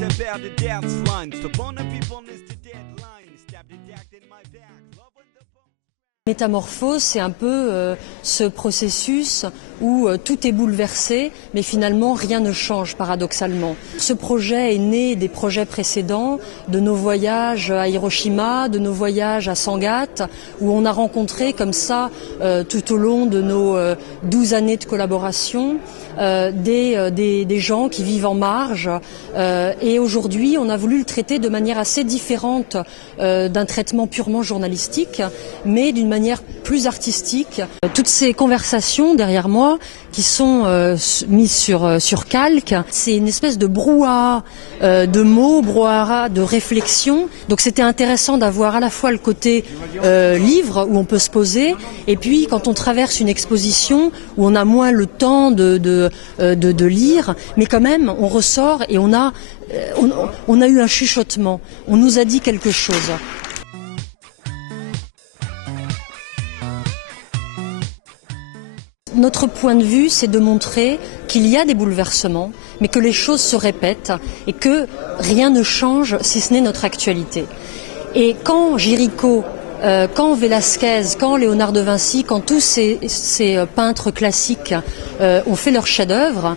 is about the dance lines. The bone of people is the deadline. Stab the deck in my back. Love on the bone. Métamorphose, c'est un peu ce processus où tout est bouleversé, mais finalement rien ne change paradoxalement. Ce projet est né des projets précédents, de nos voyages à Hiroshima, de nos voyages à Sangatte, où on a rencontré comme ça, tout au long de nos 12 années de collaboration, des gens qui vivent en marge. Et aujourd'hui, on a voulu le traiter de manière assez différente d'un traitement purement journalistique, mais d'une manière plus artistique. Toutes ces conversations derrière moi qui sont mises sur calque, c'est une espèce de brouhaha de mots, brouhaha de réflexion. Donc c'était intéressant d'avoir à la fois le côté livre où on peut se poser, et puis quand on traverse une exposition où on a moins le temps de lire, mais quand même on ressort et on a eu un chuchotement, on nous a dit quelque chose. Notre point de vue, c'est de montrer qu'il y a des bouleversements, mais que les choses se répètent et que rien ne change si ce n'est notre actualité. Et quand Géricault, quand Velázquez, quand Léonard de Vinci, quand tous ces peintres classiques ont fait leur chef-d'œuvre,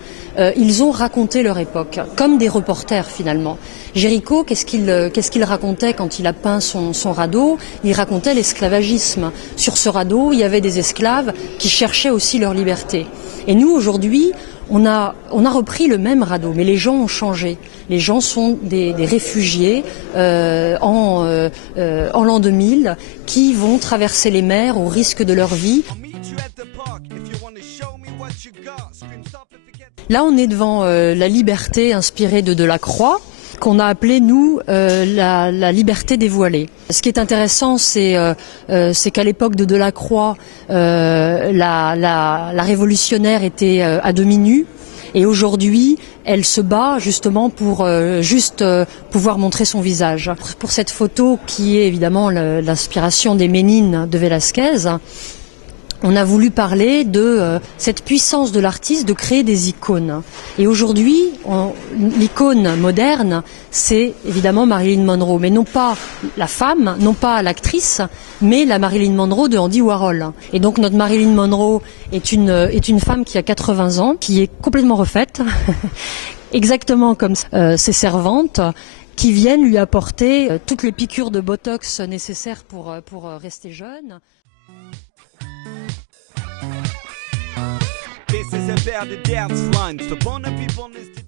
ils ont raconté leur époque, comme des reporters finalement. Géricault, qu'est-ce qu'il racontait quand il a peint son radeau? Il racontait l'esclavagisme. Sur ce radeau, il y avait des esclaves qui cherchaient aussi leur liberté. Et nous, aujourd'hui, on a repris le même radeau, mais les gens ont changé. Les gens sont des réfugiés en l'an 2000 qui vont traverser les mers au risque de leur vie. Là, on est devant la liberté inspirée de Delacroix, qu'on a appelé, nous, la liberté dévoilée. Ce qui est intéressant, c'est qu'à l'époque de Delacroix, la révolutionnaire était à demi nue, et aujourd'hui, elle se bat justement pour pouvoir montrer son visage. Pour cette photo, qui est évidemment l'inspiration des Ménines de Velázquez, on a voulu parler de cette puissance de l'artiste de créer des icônes. Et aujourd'hui, l'icône moderne, c'est évidemment Marilyn Monroe. Mais non pas la femme, non pas l'actrice, mais la Marilyn Monroe de Andy Warhol. Et donc notre Marilyn Monroe est une femme qui a 80 ans, qui est complètement refaite, exactement comme ses servantes, qui viennent lui apporter toutes les piqûres de botox nécessaires pour rester jeune. This is about the dance lines. The bone of people is the